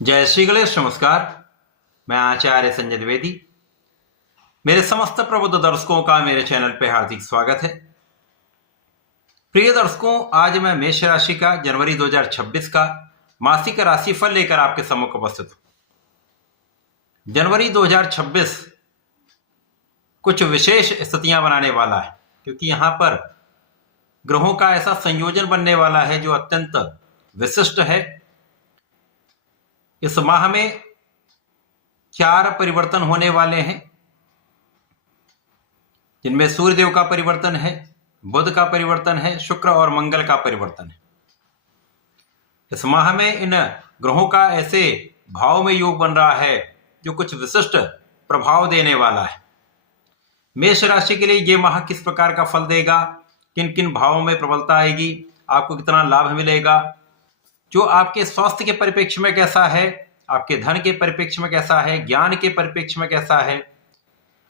जय श्री गणेश। नमस्कार, मैं आचार्य संजय द्विवेदी। मेरे समस्त प्रबुद्ध दर्शकों का मेरे चैनल पे हार्दिक स्वागत है। प्रिय दर्शकों, आज मैं मेष राशि का जनवरी 2026 का मासिक राशिफल लेकर आपके सम्मुख उपस्थित हूं। जनवरी 2026 कुछ विशेष स्थितियां बनाने वाला है, क्योंकि यहां पर ग्रहों का ऐसा संयोजन बनने वाला है जो अत्यंत विशिष्ट है। इस माह में 4 परिवर्तन होने वाले हैं, जिनमें सूर्यदेव का परिवर्तन है, बुध का परिवर्तन है, शुक्र और मंगल का परिवर्तन है। इस माह में इन ग्रहों का ऐसे भाव में योग बन रहा है जो कुछ विशिष्ट प्रभाव देने वाला है। मेष राशि के लिए ये माह किस प्रकार का फल देगा, किन किन भावों में प्रबलता आएगी, आपको कितना लाभ मिलेगा, जो आपके स्वास्थ्य के परिप्रेक्ष्य में कैसा है, आपके धन के परिप्रेक्ष्य में कैसा है, ज्ञान के परिप्रेक्ष्य में कैसा है,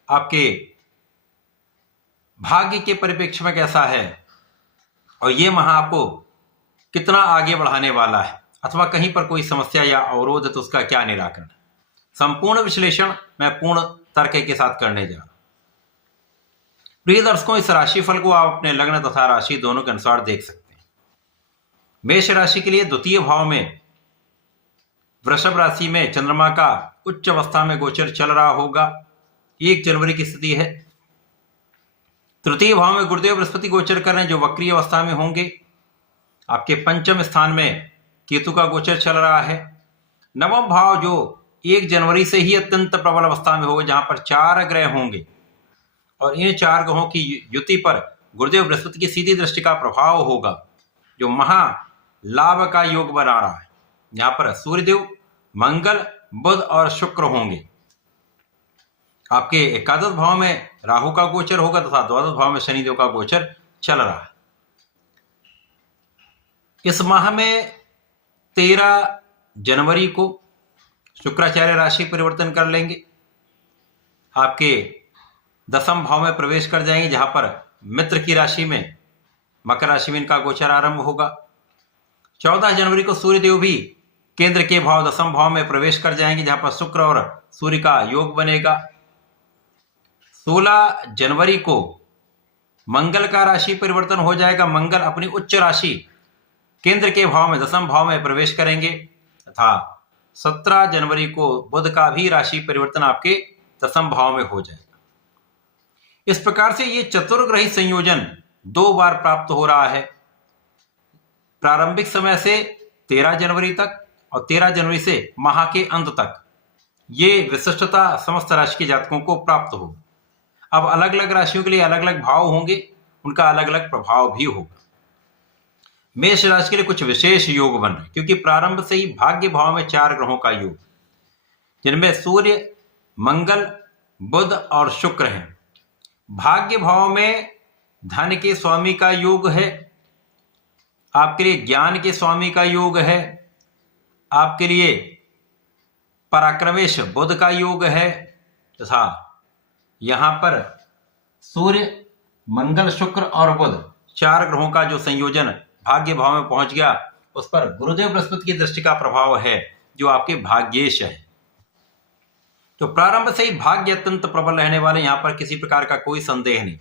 आपके भाग्य के परिप्रेक्ष्य में कैसा है, और ये माह आपको कितना आगे बढ़ाने वाला है, अथवा कहीं पर कोई समस्या या अवरोध है तो उसका क्या निराकरण है। संपूर्ण विश्लेषण मैं पूर्ण तर्क के साथ करने जा रहा हूं। प्रिय दर्शकों, इस राशिफल को आप अपने लग्न तथा राशि दोनों के अनुसार देख सकते हैं। मेष राशि के लिए द्वितीय भाव में वृषभ राशि में चंद्रमा का उच्च अवस्था में गोचर चल रहा होगा, 1 जनवरी की स्थिति है। तृतीय भाव में गुरुदेव बृहस्पति गोचर कर रहे हैं, जो वक्रीय अवस्था में होंगे। आपके पंचम स्थान में केतु का गोचर चल रहा है। नवम भाव जो 1 जनवरी से ही अत्यंत प्रबल अवस्था में होगा, जहां पर 4 ग्रह होंगे, और इन 4 ग्रहों की युति पर गुरुदेव बृहस्पति की सीधी दृष्टि का प्रभाव होगा, जो महा लाभ का योग बना रहा है। यहां पर सूर्यदेव, मंगल, बुध और शुक्र होंगे। आपके एकादश भाव में राहु का गोचर होगा तथा द्वादश भाव में शनिदेव का गोचर चल रहा है। इस माह में 13 जनवरी को शुक्राचार्य राशि परिवर्तन कर लेंगे, आपके दसम भाव में प्रवेश कर जाएंगे, जहां पर मित्र की राशि में मकर राशि में इनका गोचर आरंभ होगा। 14 जनवरी को सूर्यदेव भी केंद्र के भाव दसम भाव में प्रवेश कर जाएंगे, जहां पर शुक्र और सूर्य का योग बनेगा। 16 जनवरी को मंगल का राशि परिवर्तन हो जाएगा। मंगल अपनी उच्च राशि केंद्र के भाव में दसम भाव में प्रवेश करेंगे, तथा 17 जनवरी को बुध का भी राशि परिवर्तन आपके दसम भाव में हो जाएगा। इस प्रकार से ये चतुर्ग्रही संयोजन 2 बार प्राप्त हो रहा है, प्रारंभिक समय से 13 जनवरी तक और 13 जनवरी से माह के अंत तक। ये विशिष्टता समस्त राशि के जातकों को प्राप्त होगी। अब अलग अलग राशियों के लिए अलग अलग भाव होंगे, उनका अलग अलग प्रभाव भी होगा। मेष राशि के लिए कुछ विशेष योग बन रहे हैं, क्योंकि प्रारंभ से ही भाग्य भाव में 4 ग्रहों का योग, जिनमें सूर्य, मंगल, बुध और शुक्र हैं। भाग्य भाव में धन के स्वामी का योग है, आपके लिए ज्ञान के स्वामी का योग है, आपके लिए पराक्रमेश बुध का योग है, तथा यहां पर सूर्य, मंगल, शुक्र और बुध 4 ग्रहों का जो संयोजन भाग्य भाव में पहुंच गया, उस पर गुरुदेव बृहस्पति की दृष्टि का प्रभाव है, जो आपके भाग्येश है। तो प्रारंभ से ही भाग्य अत्यंत प्रबल रहने वाले, यहां पर किसी प्रकार का कोई संदेह नहीं।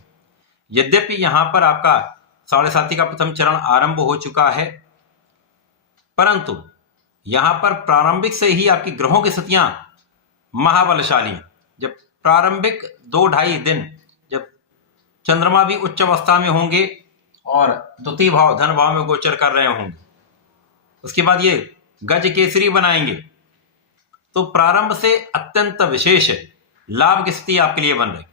यद्यपि यहां पर आपका 7.5 का प्रथम चरण आरंभ हो चुका है, परंतु यहां पर प्रारंभिक से ही आपकी ग्रहों की स्थितियां महाबलशाली। जब प्रारंभिक 2-2.5 दिन जब चंद्रमा भी उच्च अवस्था में होंगे और द्वितीय भाव धन भाव में गोचर कर रहे होंगे, उसके बाद ये गज केसरी बनाएंगे, तो प्रारंभ से अत्यंत विशेष लाभ की स्थिति आपके लिए बन रही।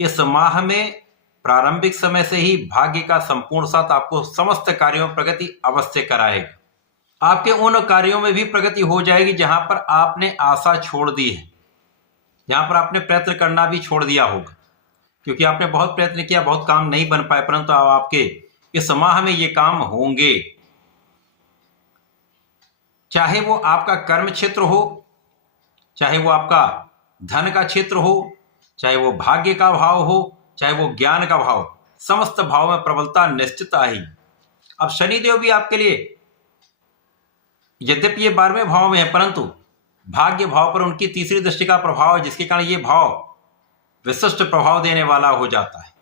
इस माह में प्रारंभिक समय से ही भाग्य का संपूर्ण साथ आपको समस्त कार्यों में प्रगति अवश्य कराएगा। आपके उन कार्यों में भी प्रगति हो जाएगी जहां पर आपने आशा छोड़ दी है, जहां पर आपने प्रयत्न करना भी छोड़ दिया होगा, क्योंकि आपने बहुत प्रयत्न किया, बहुत काम नहीं बन पाए, परंतु अब आपके इस माह में ये काम होंगे। चाहे वो आपका कर्म क्षेत्र हो, चाहे वो आपका धन का क्षेत्र हो, चाहे वो भाग्य का भाव हो, चाहे वो ज्ञान का भाव, समस्त भाव में प्रबलता निश्चित आएगी। अब शनिदेव भी आपके लिए, यद्यपि ये 12वें भाव में है, परंतु भाग्य भाव पर उनकी तीसरी दृष्टि का प्रभाव है, जिसके कारण ये भाव विशिष्ट प्रभाव देने वाला हो जाता है।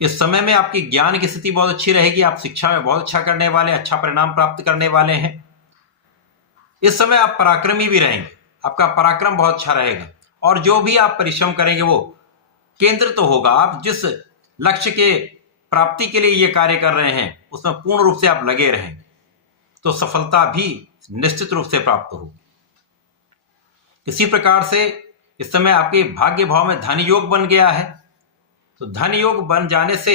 इस समय में आपकी ज्ञान की स्थिति बहुत अच्छी रहेगी, आप शिक्षा में बहुत अच्छा करने वाले, अच्छा परिणाम प्राप्त करने वाले हैं। इस समय आप पराक्रमी भी रहेंगे, आपका पराक्रम बहुत अच्छा रहेगा और जो भी आप परिश्रम करेंगे वो केंद्रित तो होगा। आप जिस लक्ष्य के प्राप्ति के लिए ये कार्य कर रहे हैं उसमें पूर्ण रूप से आप लगे रहेंगे तो सफलता भी निश्चित रूप से प्राप्त होगी। इसी प्रकार से इस समय आपके भाग्य भाव में धन योग बन गया है, तो धन योग बन जाने से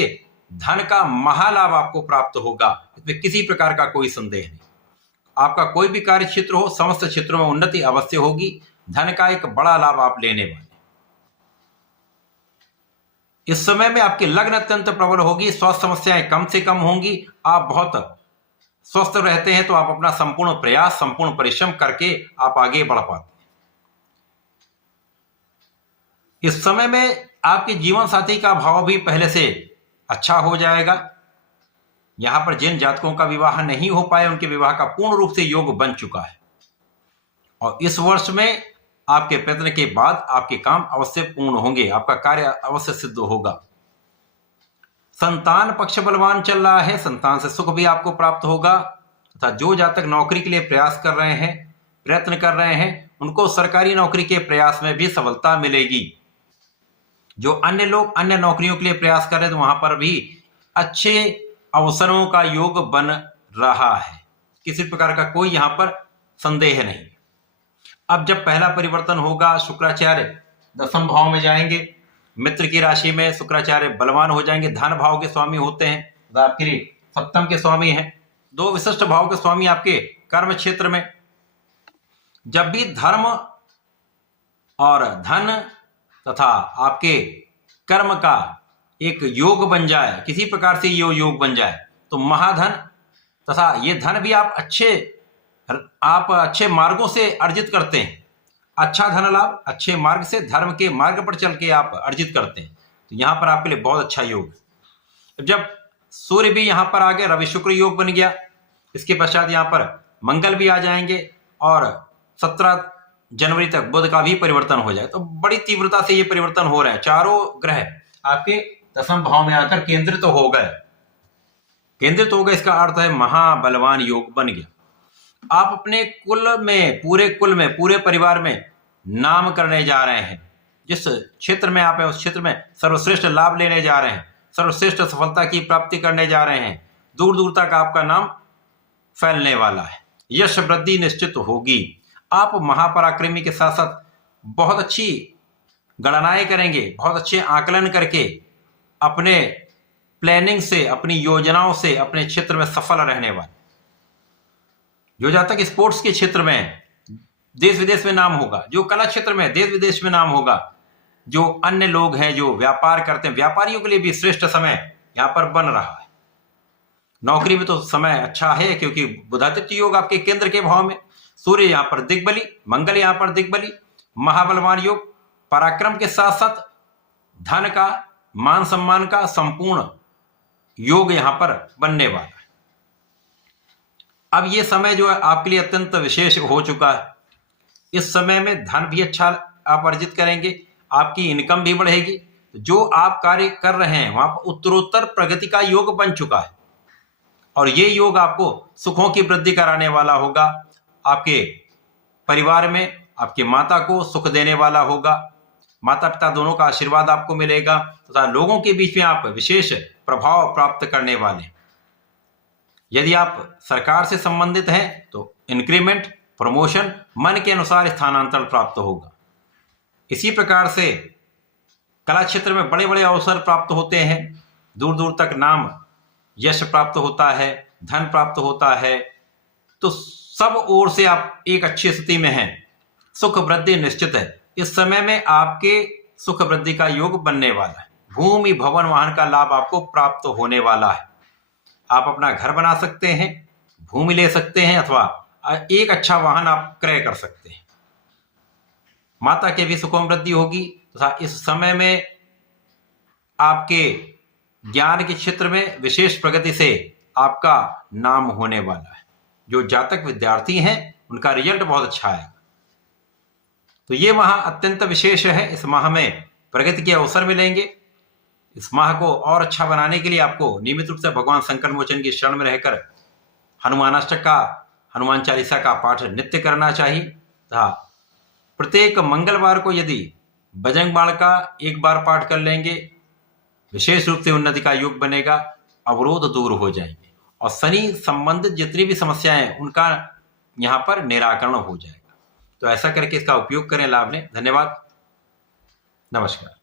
धन का महालाभ आपको प्राप्त होगा, इसमें किसी प्रकार का कोई संदेह नहीं। आपका कोई भी कार्य क्षेत्र हो, समस्त क्षेत्रों में उन्नति अवश्य होगी, धन का एक बड़ा लाभ आप लेने वाले। इस समय में आपकी लग्न अत्यंत प्रबल होगी, स्वास्थ्य समस्याएं कम से कम होंगी, आप बहुत स्वस्थ रहते हैं तो आप अपना संपूर्ण प्रयास, संपूर्ण परिश्रम करके आप आगे बढ़ पाते हैं। इस समय में आपके जीवन साथी का भाव भी पहले से अच्छा हो जाएगा। यहां पर जिन जातकों का विवाह नहीं हो पाए उनके विवाह का पूर्ण रूप से योग बन चुका है और इस वर्ष में आपके प्रयत्न के बाद आपके काम अवश्य पूर्ण होंगे, आपका कार्य अवश्य सिद्ध होगा। संतान पक्ष बलवान चल रहा है, संतान से सुख भी आपको प्राप्त होगा तथा जो जातक नौकरी के लिए प्रयास कर रहे हैं, प्रयत्न कर रहे हैं, उनको सरकारी नौकरी के प्रयास में भी सफलता मिलेगी। जो अन्य लोग अन्य नौकरियों के लिए प्रयास कर रहे हैं तो वहां पर भी अच्छे अवसरों का योग बन रहा है, किसी प्रकार का कोई यहां पर संदेह नहीं। अब जब पहला परिवर्तन होगा, शुक्राचार्य दसम भाव में जाएंगे, मित्र की राशि में शुक्राचार्य बलवान हो जाएंगे, धन भाव के स्वामी होते हैं, तो आपके लिए सप्तम के स्वामी हैं, दो विशिष्ट भाव के स्वामी आपके कर्म क्षेत्र में। जब भी धर्म और धन तथा आपके कर्म का एक योग बन जाए, किसी प्रकार से ये योग बन जाए तो महाधन तथा ये धन भी आप अच्छे मार्गों से अर्जित करते हैं, अच्छा धन लाभ अच्छे मार्ग से, धर्म के मार्ग पर चल के आप अर्जित करते हैं, तो यहां पर आपके लिए बहुत अच्छा योग है। जब सूर्य भी यहां पर आ गए, रवि शुक्र योग बन गया, इसके पश्चात यहां पर मंगल भी आ जाएंगे और 17 जनवरी तक बुध का भी परिवर्तन हो जाए, तो बड़ी तीव्रता से ये परिवर्तन हो रहे हैं। चारों ग्रह आपके दसम भाव में आकर केंद्रित हो गए। इसका अर्थ है महाबलवान योग बन गया। आप अपने पूरे परिवार में नाम करने जा रहे हैं। जिस क्षेत्र में आप हैं उस क्षेत्र में सर्वश्रेष्ठ लाभ लेने जा रहे हैं, सर्वश्रेष्ठ सफलता की प्राप्ति करने जा रहे हैं। दूर दूर तक आपका नाम फैलने वाला है, यश वृद्धि निश्चित होगी। आप महापराक्रमी के साथ साथ बहुत अच्छी गणनाएं करेंगे, बहुत अच्छे आकलन करके अपने प्लानिंग से, अपनी योजनाओं से अपने क्षेत्र में सफल रहने वाले। जो जातक स्पोर्ट्स के क्षेत्र में देश विदेश में नाम होगा, जो कला क्षेत्र में देश विदेश में नाम होगा, जो अन्य लोग हैं जो व्यापार करते हैं, व्यापारियों के लिए भी श्रेष्ठ समय यहां पर बन रहा है। नौकरी में तो समय अच्छा है क्योंकि बुधादित्य योग आपके केंद्र के भाव में, सूर्य यहां पर दिग्बली, मंगल यहां पर दिग्बली, महाबलवान योग, पराक्रम के साथ साथ धन का, मान सम्मान का संपूर्ण योग यहां पर बनने वाला है। अब ये समय जो है आपके लिए अत्यंत विशेष हो चुका है। इस समय में धन भी अच्छा आप अर्जित करेंगे, आपकी इनकम भी बढ़ेगी। जो आप कार्य कर रहे हैं वहां पर उत्तरोत्तर प्रगति का योग बन चुका है और ये योग आपको सुखों की वृद्धि कराने वाला होगा। आपके परिवार में आपके माता को सुख देने वाला होगा, माता पिता दोनों का आशीर्वाद आपको मिलेगा तथा लोगों के बीच में आप विशेष प्रभाव प्राप्त करने वाले। यदि आप सरकार से संबंधित हैं तो इंक्रीमेंट, प्रमोशन, मन के अनुसार स्थानांतरण प्राप्त होगा। इसी प्रकार से कला क्षेत्र में बड़े बड़े अवसर प्राप्त होते हैं, दूर दूर तक नाम यश प्राप्त होता है, धन प्राप्त होता है, तो सब ओर से आप एक अच्छी स्थिति में हैं। सुख वृद्धि निश्चित है। इस समय में आपके सुख वृद्धि का योग बनने वाला है। भूमि भवन वाहन का लाभ आपको प्राप्त होने वाला है। आप अपना घर बना सकते हैं, भूमि ले सकते हैं अथवा एक अच्छा वाहन आप क्रय कर सकते हैं। माता के भी सुखों वृद्धि होगी तथा इस समय में आपके ज्ञान के क्षेत्र में विशेष प्रगति से आपका नाम होने वाला है। जो जातक विद्यार्थी हैं उनका रिजल्ट बहुत अच्छा है। तो ये माह अत्यंत विशेष है। इस माह में प्रगति के अवसर मिलेंगे। इस माह को और अच्छा बनाने के लिए आपको नियमित रूप से भगवान संकट मोचन की शरण में रहकर हनुमानाष्टक का, हनुमान चालीसा का पाठ नित्य करना चाहिए तथा प्रत्येक मंगलवार को यदि बजरंग बाण का एक बार पाठ कर लेंगे, विशेष रूप से उन्नति का योग बनेगा, अवरोध दूर हो जाएंगे और शनि संबंधित जितनी भी समस्याएं हैं उनका यहाँ पर निराकरण हो जाएगा। तो ऐसा करके इसका उपयोग करें लाभ लें। धन्यवाद, नमस्कार।